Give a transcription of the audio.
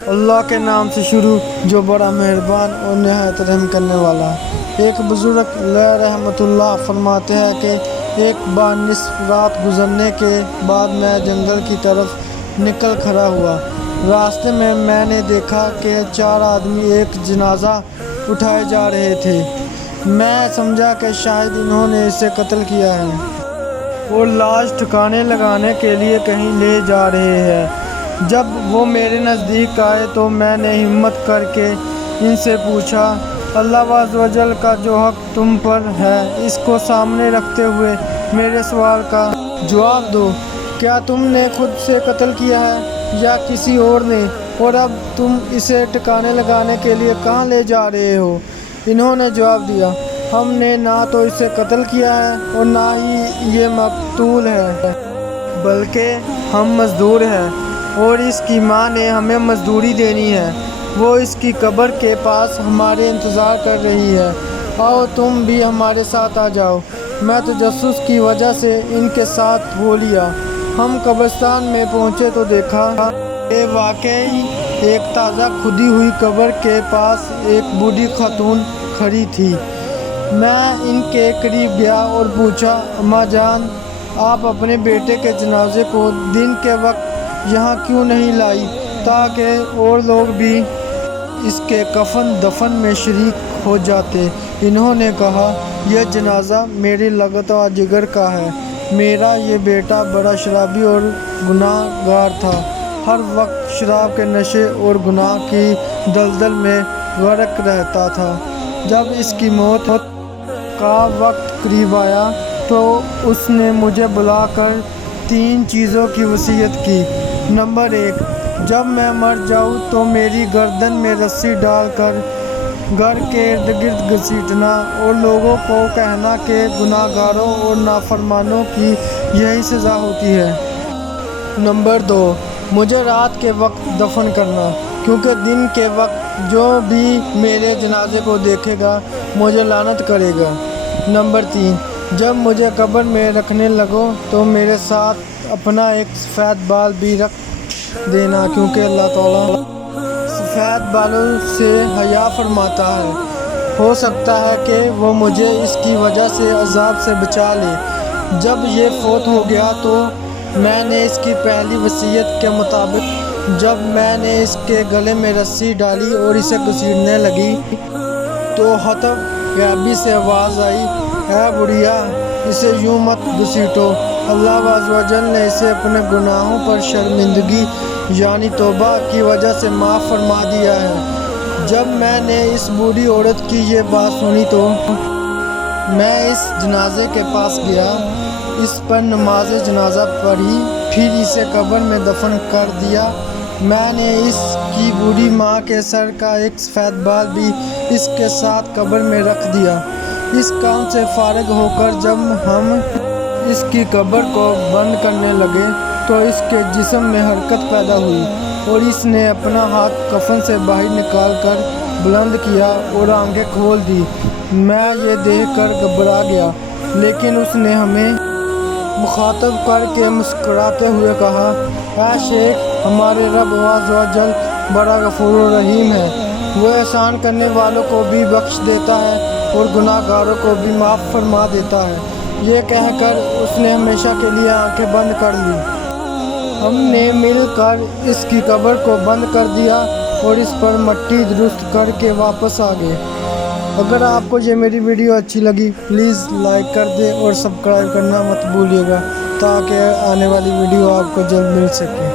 اللہ کے نام سے شروع جو بڑا مہربان اور نہایت رحم کرنے والا ہے۔ ایک بزرگ علیہ رحمۃ اللہ فرماتے ہیں کہ ایک بار نصف رات گزرنے کے بعد میں جنگل کی طرف نکل کھڑا ہوا۔ راستے میں میں نے دیکھا کہ 4 آدمی ایک جنازہ اٹھائے جا رہے تھے۔ میں سمجھا کہ شاید انہوں نے اسے قتل کیا ہے اور لاش ٹھکانے لگانے کے لیے کہیں لے جا رہے ہیں۔ جب وہ میرے نزدیک آئے تو میں نے ہمت کر کے ان سے پوچھا، اللہ عز و جل کا جو حق تم پر ہے اس کو سامنے رکھتے ہوئے میرے سوال کا جواب دو، کیا تم نے خود سے قتل کیا ہے یا کسی اور نے، اور اب تم اسے ٹھکانے لگانے کے لیے کہاں لے جا رہے ہو؟ انہوں نے جواب دیا، ہم نے نہ تو اسے قتل کیا ہے اور نہ ہی یہ مقتول ہے، بلکہ ہم مزدور ہیں اور اس کی ماں نے ہمیں مزدوری دینی ہے۔ وہ اس کی قبر کے پاس ہمارے انتظار کر رہی ہے، آؤ تم بھی ہمارے ساتھ آ جاؤ۔ میں تجسس کی وجہ سے ان کے ساتھ ہو لیا۔ ہم قبرستان میں پہنچے تو دیکھا کہ واقعی ایک تازہ کھودی ہوئی قبر کے پاس ایک بوڑھی خاتون کھڑی تھی۔ میں ان کے قریب گیا اور پوچھا، اماں جان، آپ اپنے بیٹے کے جنازے کو دن کے وقت یہاں کیوں نہیں لائی تاکہ اور لوگ بھی اس کے کفن دفن میں شریک ہو جاتے؟ انہوں نے کہا، یہ جنازہ میرے لگتا جگر کا ہے۔ میرا یہ بیٹا بڑا شرابی اور گناہ گار تھا، ہر وقت شراب کے نشے اور گناہ کی دلدل میں غرق رہتا تھا۔ جب اس کی موت کا وقت قریب آیا تو اس نے مجھے بلا کر 3 چیزوں کی وصیت کی۔ نمبر 1، جب میں مر جاؤں تو میری گردن میں رسی ڈال کر گھر کے ارد گرد گھسیٹنا اور لوگوں کو کہنا کہ گناہ گاروں اور نافرمانوں کی یہی سزا ہوتی ہے۔ نمبر 2، مجھے رات کے وقت دفن کرنا، کیونکہ دن کے وقت جو بھی میرے جنازے کو دیکھے گا مجھے لعنت کرے گا۔ نمبر 3، جب مجھے قبر میں رکھنے لگو تو میرے ساتھ اپنا ایک سفید بال بھی رکھ دینا، کیونکہ اللہ تعالیٰ سفید بالوں سے حیا فرماتا ہے، ہو سکتا ہے کہ وہ مجھے اس کی وجہ سے عذاب سے بچا لے۔ جب یہ فوت ہو گیا تو میں نے اس کی پہلی وصیت کے مطابق جب میں نے اس کے گلے میں رسی ڈالی اور اسے گھسیٹنے لگی تو حتف غیبی سے آواز آئی، اے بڑھیا، اسے یوں مت گھسیٹو، اللہ عز و جل نے اسے اپنے گناہوں پر شرمندگی یعنی توبہ کی وجہ سے معاف فرما دیا ہے۔ جب میں نے اس بوڑھی عورت کی یہ بات سنی تو میں اس جنازے کے پاس گیا، اس پر نماز جنازہ پڑھی، پھر اسے قبر میں دفن کر دیا۔ میں نے اس کی بوڑھی ماں کے سر کا ایک سفید بال بھی اس کے ساتھ قبر میں رکھ دیا۔ اس کام سے فارغ ہو کر جب ہم اس کی قبر کو بند کرنے لگے تو اس کے جسم میں حرکت پیدا ہوئی اور اس نے اپنا ہاتھ کفن سے باہر نکال کر بلند کیا اور آنکھیں کھول دی۔ میں یہ دیکھ کر گھبرا گیا، لیکن اس نے ہمیں مخاطب کر کے مسکراتے ہوئے کہا، اے شیخ، ہمارے رب عز و جل بڑا غفور و رحیم ہے، وہ احسان کرنے والوں کو بھی بخش دیتا ہے اور گناہ گاروں کو بھی معاف فرما دیتا ہے۔ یہ کہہ کر اس نے ہمیشہ کے لیے آنکھیں بند کر لیں۔ ہم نے مل کر اس کی قبر کو بند کر دیا اور اس پر مٹی درست کر کے واپس آ گئے۔ اگر آپ کو یہ میری ویڈیو اچھی لگی پلیز لائک کر دیں اور سبسکرائب کرنا مت بھولیے گا تاکہ آنے والی ویڈیو آپ کو جلد مل سکے۔